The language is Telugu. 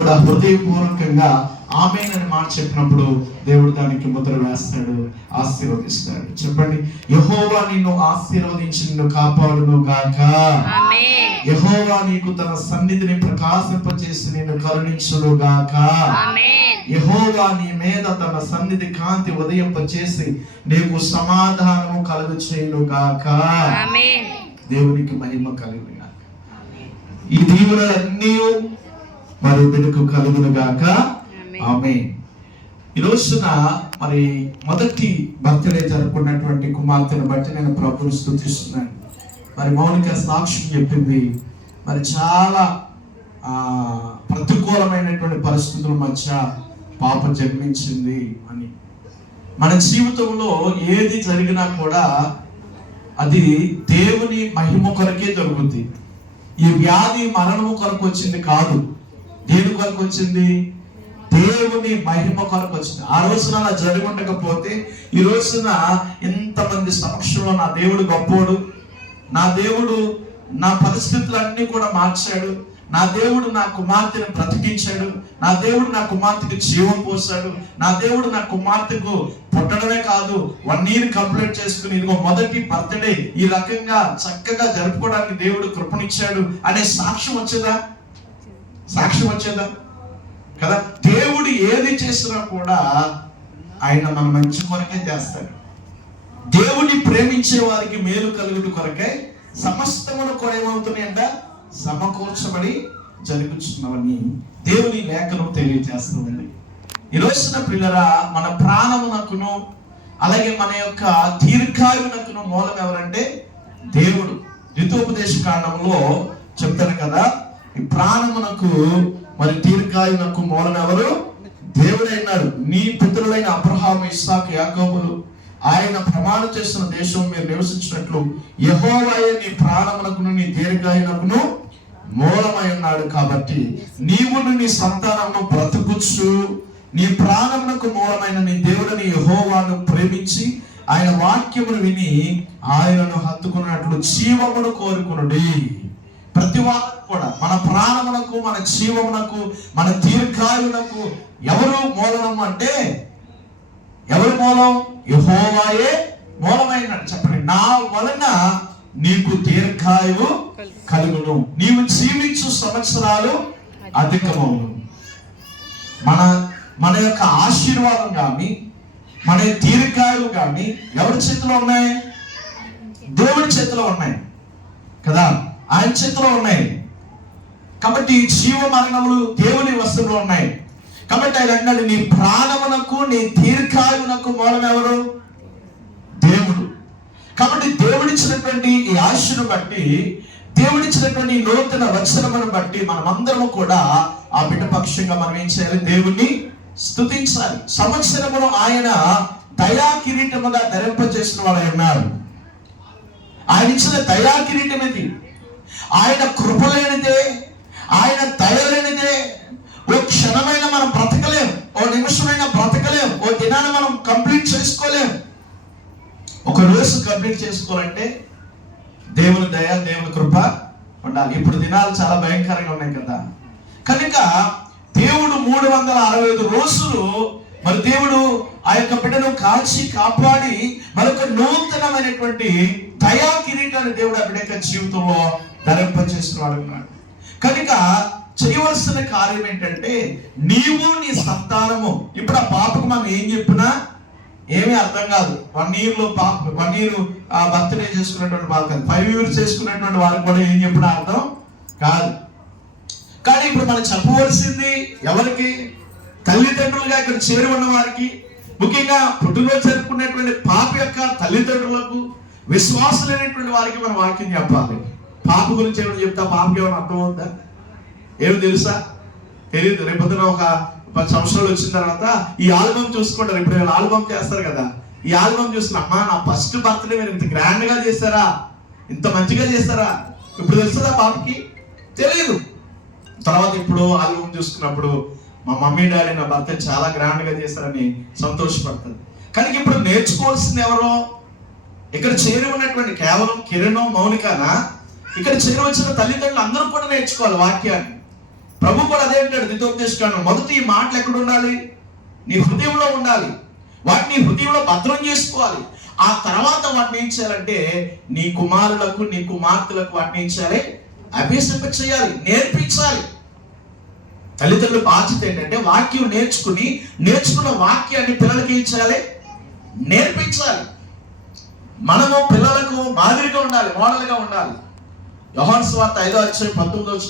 హృదయపూర్వకంగా ఆమేన్ అని మాట చెప్పినప్పుడు దేవుడు దానికి ముద్ర వేస్తాడు, ఆశీర్వదిస్తాడు. చెప్పండి, యెహోవా నిన్ను ఆశీర్వదించి నిన్ను కాపాడును గాక. ఆమేన్. యెహోవా నీకు తన సన్నిధిని ప్రకాశింపచేసి నిన్ను కరుణించును గాక. ఆమేన్. యెహోవా నీ మీద తన సన్నిధి కాంతి ఉదయింపచేసి నీకు సమాధానము కలుగు చేయును గాక. ఆమేన్. దేవునికి మహిమ కలుగును గాక. ఈ దీవెనలన్నీ మరి బిడ్డకు కలుగును గాక. ఆమేన్. ఈ రోజున మరి మొదటి బర్త్డే జరుపుకున్నటువంటి కుమార్తెను బట్టి నేను ప్రభువుని స్తుతిస్తున్నాను. మరి మౌనిక సాక్ష్యం చెప్పింది, మరి చాలా ప్రతికూలమైనటువంటి పరిస్థితుల మధ్య పాప జన్మించింది అని. మన జీవితంలో ఏది జరిగినా కూడా అది దేవుని మహిమ కొరకే జరుగుతుంది. ఈ వ్యాధి మరణము కొరకు వచ్చింది కాదు. దేని కొరకు వచ్చింది? దేవుని మహిమ కొరకు వచ్చింది. ఆ రోజున అలా జరిగి ఉండకపోతే ఈ రోజున ఎంతమంది సమక్షంలో నా దేవుడు గొప్పోడు, నా దేవుడు నా పరిస్థితులన్నీ కూడా మార్చాడు, నా దేవుడు నా కుమార్తెను బ్రతికించాడు, నా దేవుడు నా కుమార్తెకు జీవం పోసాడు, నా దేవుడు నా కుమార్తెకు పుట్టడమే కాదు 1 year కంప్లీట్ చేసుకుని ఇదిగో మొదటి బర్త్డే ఈ రకంగా చక్కగా జరుపుకోవడానికి దేవుడు కృపనిచ్చాడు అనే సాక్ష్యం వచ్చేదా? సాక్ష్యం వచ్చేదా? కదా. దేవుడు ఏది చేసినా కూడా ఆయన మన మంచి కొరకే చేస్తాడు. దేవుడిని ప్రేమించే వారికి మేలు కలుగుట కొరకే సమస్తమును కూడా ఏమవుతున్నాయంట? సమకూర్చబడి జరుగుతున్నవని దేవుని లేఖనం తెలియజేస్తుంది. ఈ రోజున పిల్లరా, మన ప్రాణమునకును అలాగే మన యొక్క దీర్ఘాయునకును మూలం ఎవరంటే దేవుడు. ద్వితోపదేశ కాండంలో చెప్తారు కదా, ఈ ప్రాణమునకు మరి దీర్ఘాయునకు మూలం ఎవరు? దేవుడైనాడు. నీ పితరులైన అబ్రహాము, ఇస్సాకు, యాకోబులు ఆయన ప్రమాణం చేస్తున్న దేశం మీరు నివసించినట్లు యెహోవాయే నీ ప్రాణమునకును నీ దీర్ఘాయునకును మూలమై ఉన్నాడు. కాబట్టి నీవును నీ సంతానమును బ్రతుకుచ్చు నీ ప్రాణమునకు మూలమైన నీ దేవుడిని యెహోవాను ప్రేమించి ఆయన వాక్యమును విని ఆయనను హత్తుకున్నట్లు జీవమును కోరుకునుడి. ప్రతి వారు కూడా మన ప్రాణమునకు, మన జీవమునకు, మన దీర్ఘాయునకు ఎవరు మూలం అంటే ఎవరు మూలం? యెహోవాయే మూలమైనట్టు. చెప్పండి, నా వలన నీకు దీర్ఘాయువు కలుగును, నీవు జీవించు సంవత్సరాలు అధికమవును. మన యొక్క ఆశీర్వాదం కానీ మన దీర్ఘాయువు కానీ ఎవరి చేతిలో ఉన్నాయి? దేవుడి చేతిలో ఉన్నాయి కదా, ఆయన చేతిలో ఉన్నాయి. కాబట్టి జీవ మరణములు దేవుని వస్తువులో ఉన్నాయి. కాబట్టి ఆయన అన్నాడు, నీ ప్రాణమునకు నీ దీర్ఘాయునకు మూలం ఎవరు? దేవుడు. కాబట్టి దేవుడిచ్చినటువంటి ఈ ఆశను బట్టి, దేవుడిచ్చినటువంటి నూతన వచనమును బట్టి మనమందరము కూడా ఆ బిడ్డ పక్షంగా మనం ఏం చేయాలి? దేవుణ్ణి స్తుతించాలి. సంవత్సరమును ఆయన దయా కిరీటముగా ధరింపజేసిన వాడు ఉన్నారు. ఆయన ఇచ్చిన దయా కిరీటం ఇది. ఆయన కృప లేనిదే, ఆయన దయ లేనిదే ఓ క్షణమైన మనం బ్రతకలేం, ఓ నిమిషమైన బ్రతకలేం, ఓ దినాన్ని మనం కంప్లీట్ చేసుకోలేం. ఒక రోజు కంప్లీట్ చేసుకోవాలంటే దేవుని దయ, దేవుని కృప ఉండాలి. ఇప్పుడు దినాలు చాలా భయంకరంగా ఉన్నాయి కదా. కనుక దేవుడు 365 రోజులు మరి దేవుడు ఆ యొక్క బిడ్డను కాల్చి కాపాడి మరొక నూతనమైనటువంటి దయా కిరీటాన్ని దేవుడు ఆ బిడ్డ యొక్క జీవితంలో ధరింపచేసిన వాడు ఉన్నాడు. కనుక చేయవలసిన కార్యం ఏంటంటే నీవు నీ సంతానము. ఇప్పుడు ఆ పాపకు మనం ఏం చెప్పినా ఏమీ అర్థం కాదు. 1 year పాప 1 year బర్త్డే చేసుకున్నటువంటి వాళ్ళు కాదు, 5 years చేసుకున్నటువంటి వారికి కూడా ఏం చెప్పినా అర్థం కాదు. కానీ ఇప్పుడు మనం చెప్పవలసింది ఎవరికి? తల్లిదండ్రులుగా ఇక్కడ చేరి ఉన్న వారికి, ముఖ్యంగా పుట్టినరోజు జరుపుకునేటువంటి పాప యొక్క తల్లిదండ్రులకు, విశ్వాసులైనటువంటి వారికి మనం వాక్యం చెప్పాలి. పాప గురించి ఏమైనా చెప్తా పాపకి ఏమైనా అర్థం అవుతుందా? ఏమి తెలుసా? తెలియదు. రేపొద్దున ఒక 10 సంవత్సరాలు వచ్చిన తర్వాత ఈ ఆల్బమ్ చూసుకుంటారు. ఇప్పుడు వీళ్ళు ఆల్బమ్ చేస్తారు కదా, ఈ ఆల్బమ్ చూస్తున్నా, అమ్మా నా ఫస్ట్ బర్త్డే మీరు ఇంత గ్రాండ్ గా చేస్తారా, ఇంత మంచిగా చేస్తారా? ఇప్పుడు తెలుస్తుందా పాపకి? తెలియదు. తర్వాత ఇప్పుడు ఆల్బమ్ చూసుకున్నప్పుడు మా మమ్మీ డాడీ నా బర్త్డే చాలా గ్రాండ్ గా చేస్తారని సంతోషపడతారు. కానీ ఇప్పుడు నేర్చుకోవాల్సింది ఎవరో? ఇక్కడ చేరి ఉన్నటువంటి కేవలం కిరణం, మౌనికనా? ఇక్కడ చేరి వచ్చిన తల్లిదండ్రులు అందరూ కూడా నేర్చుకోవాలి వాక్యాన్ని. ప్రభు కూడా అదే అంటాడు ద్వితోపదేశకాండం. మొదటి ఈ మాటలు ఎక్కడ ఉండాలి? నీ హృదయంలో ఉండాలి. వాటిని హృదయంలో భద్రం చేసుకోవాలి. ఆ తర్వాత వాటిని ఏం చేయాలంటే నీ కుమారులకు నీ కుమార్తెలకు వాటిని ఏం చేయాలి? అభ్యసింప చేయాలి, నేర్పించాలి. తల్లిదండ్రుల బాధ్యత ఏంటంటే వాక్యం నేర్చుకున్న వాక్యాన్ని పిల్లలకి ఏం చేయాలి? నేర్పించాలి. మనము పిల్లలకు మాదిరిగా ఉండాలి, మోడల్గా ఉండాలి. యోహాను సువార్త 5వ అధ్యాయం 19వ వచనం